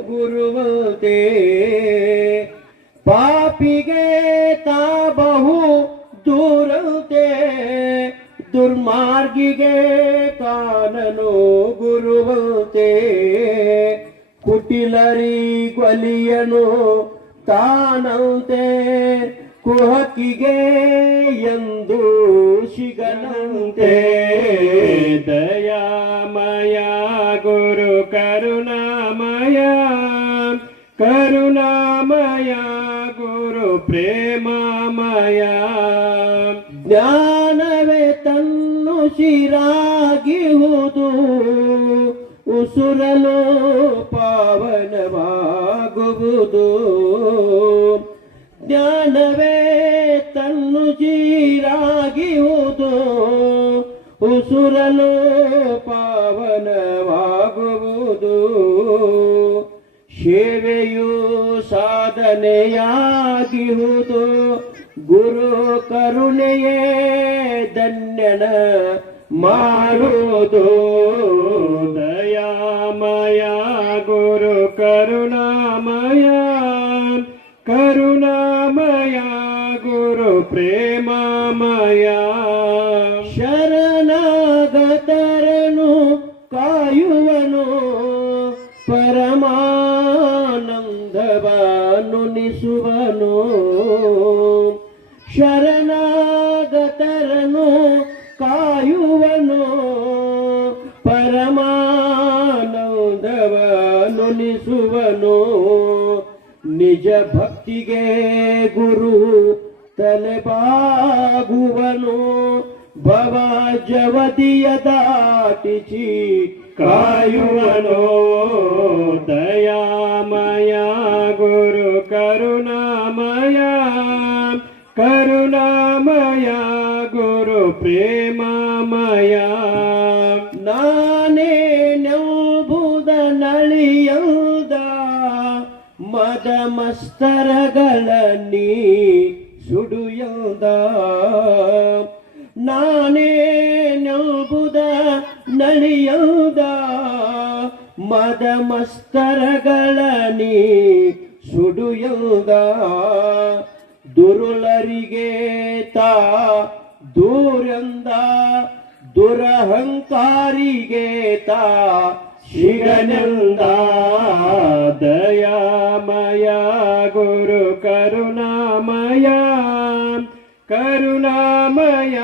ಗುರುವಂತೆ, ಪಾಪಿಗೆ ತಾ ಬಹು ದೂರತೆ, ದುರ್ಮಾರ್ಗಿಗೆ ಕಾನನು ಗುರುವತೆ, ಕುಟಿಲರಿ ಕೊಲಿಯನು ತಾನಂತೆ ಕುಹಕಿಗೆ ಎಂದು ಸಿಗನಂತೆ ದಯಾಮಯ ಗುರು ಕರುಣಾಮಯ ಕರುಣಾಮಯ ಗುರು ಪ್ರೇಮಮಯ. ಜ್ಞಾನವೇ ತನ್ನು ಶಿರಾಗಿಹುದು ಉಸುರಲು ಉಸುರಲು ಪಾವನವಾಗುವುದು. ಸೇವೆಯು ಸಾಧನೆಯಾಗಿಹುದು ಗುರು ಕರುಣೆಯೇ ಧನ್ಯನ ಮಾಡುವುದು. ದಯಾಮಯ ಗುರು ಕರುಣಾಮಯ ಕರುಣಾಮಯ ಗುರು ಪ್ರೇಮಮಯ. ಶರಣಾಗತರನು ಕಾಯುವನು ಪರಮಾನಂದವನು ನಿಸುವನು ನಿಜ ಭಕ್ತಿಗೆ ಗುರು ತಲೆಬಾಗುವನು ಭವ ಜವದಿಯ ದಾಟಿಸಿ ಕಾಯುವನು ದಯಾಮಯ ಗುರು ಕರುಣಾಮಯ ಕರುಣಾಮಯ ಗುರು ಪ್ರೇಮಮಯ, ನಾನೇ ನೆಂಬುದ ನಳಿಯದ ಮದ ನೀ ಸುಡುಯೌದ. ನಾನೇ ನೋಬುದ ನಳಿಯದ ಮದ ಮಸ್ತರಗಳನಿ ಸುಡುಯದ. ದುರುಳರಿಗೆ ತಾ ದೂರಂದ ದುರಹಂಕಾರಿಗೆ ತಾ ಶಿಗನಂದ ದಯಾಮಯ ಗುರು ಕರುಣಾಮಯ ಕರುಣಾಮಯ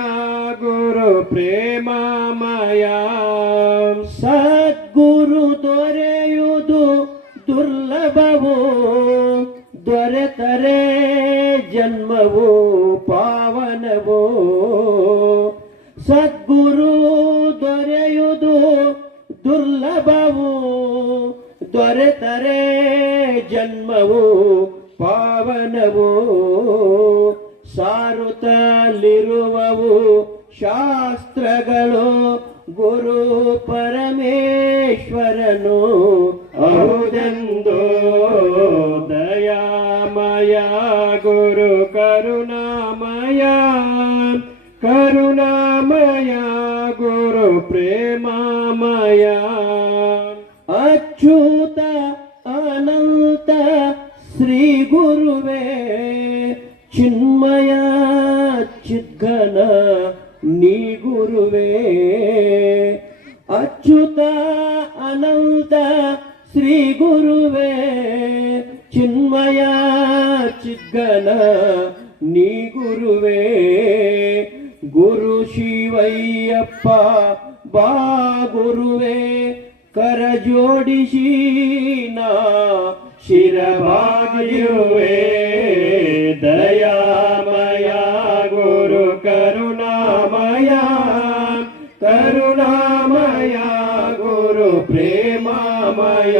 ಗುರು ಪ್ರೇಮಮಯ. ಸದ್ಗುರು ದೊರೆಯುವುದು ದುರ್ಲಭವು, ದೊರೆತರೆ ಜನ್ಮವು ಪಾವನವೋ ದೊರೆತರೆ ಜನ್ಮವು ಪಾವನವು ಸಾರುತ್ತಲಿರುವವು ಶಾಸ್ತ್ರಗಳು ಗುರು ಪರಮೇಶ್ವರನು. ಹೌದೆಂದು ದಯಾಮಯ ಗುರು ಕರುಣಾಮಯ ಕರುಣಾಮಯ ಗುರು ಪ್ರೇಮಾಮಯ. ಅಚ್ಯುತ ಶ್ರೀ ಗುರುವೇ ಚಿನ್ಮಯ ಚಿದ್ಗನ ನೀ ಗುರುವೇ ಅಚ್ಯುತ ಅನಂತ ಶ್ರೀ ಗುರುವೇ ಚಿನ್ಮಯ ಚಿದ್ಗನ ನೀ ಗುರುವೇ ಗುರು ಶಿವಯ್ಯಪ್ಪ ಬಾ ಗುರುವೇ ಕರ ಜೋಡಿಸಿ ನಾ ಶಿರವಾಗಿರುವೆ ದಯಾಮಯ ಗುರು ಕರುಣಾಮಯ ಕರುಣಾಮಯ ಗುರು ಪ್ರೇಮಮಯ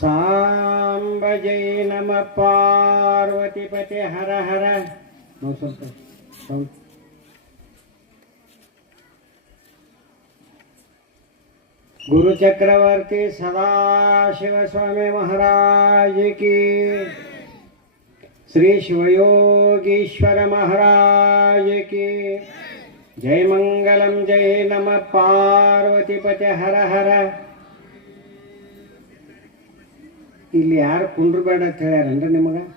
सांबजय नम पार्वती पते हर। हर गुरु चक्रवर्ती सदा शिव स्वामी महाराज की। श्री शिवयोगीश्वर महाराज की। जय मंगलम, जय नम पार्वती पते हर हर। ಇಲ್ಲಿ ಯಾರು ಕುಂಡ್ರಬೇಡ ಅಂತ ಹೇಳ್ಯಾರನ್ರಿ ನಿಮಗೆ?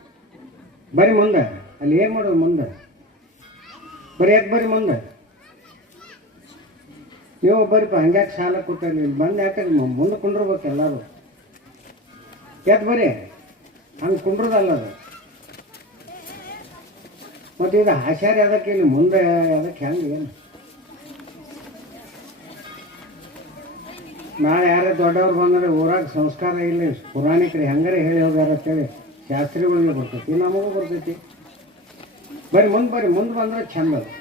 ಬರ್ರಿ ಮುಂದೆ. ಅಲ್ಲಿ ಏನು ಮಾಡೋದು ಮುಂದೆ? ಬರಿ ಯಾಕೆ ಬರ್ರಿ ಮುಂದೆ. ನೀವು ಬರ್ರಿಪ್ಪ, ಹಂಗ್ಯಾಕೆ ಸಾಲ ಕೊಟ್ಟಾರಿ ಇಲ್ಲಿ ಬಂದು ಯಾಕೆ ಮುಂದೆ ಕುಂಡ್ರಬೇಕು ಎಲ್ಲರೂ. ಯಾಕೆ ಬರ್ರಿ. ಹಂಗೆ ಕುಂಡ್ರದಲ್ಲ ಅದು. ಮತ್ತು ಇದು ಹಾಸ್ಯಾರ ಅದಕ್ಕೆ ಇಲ್ಲಿ ಮುಂದೆ ಅದಕ್ಕೆ ಹೆಂಗೆ ಏನು? ನಾಳೆ ಯಾರೇ ದೊಡ್ಡವ್ರು ಬಂದರೆ ಊರಾಗ ಸಂಸ್ಕಾರ ಇಲ್ಲ ಪುರಾಣಿಕರು ಹೆಂಗಾರೆ ಹೇಳಿ ಹೋಗ್ಯಾರ ಅಂತೇಳಿ ಶಾಸ್ತ್ರಿಗಳಿಗೆ ಬರ್ತೈತಿ, ನಮಗೂ ಬರ್ತೈತಿ. ಬರಿ ಮುಂದೆ ಬರಿ, ಮುಂದೆ ಬಂದ್ರೆ ಚಂದ ಅದು.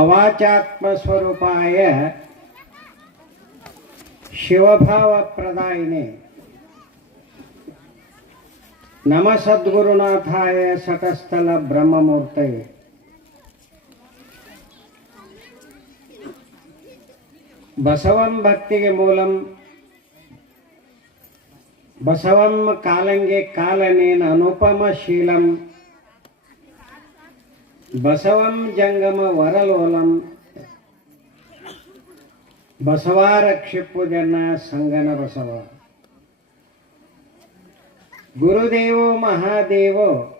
ಅವಾಚಾತ್ಮಸ್ವರೂಪಾಯ ಶಿವಭಾವಪ್ರದಾಯಿನೇ. ನಮ नम सद्गुनाथाय सकस्थल ब्रह्ममूर्त बसवं भक्ति मूलम। बसवं कालंगे कालनेपमशील बसव बसवं जंगम वरलोलम। बसवारक्षिपुजन संगन बसवा। ગુરુદેવો મહાદેવો.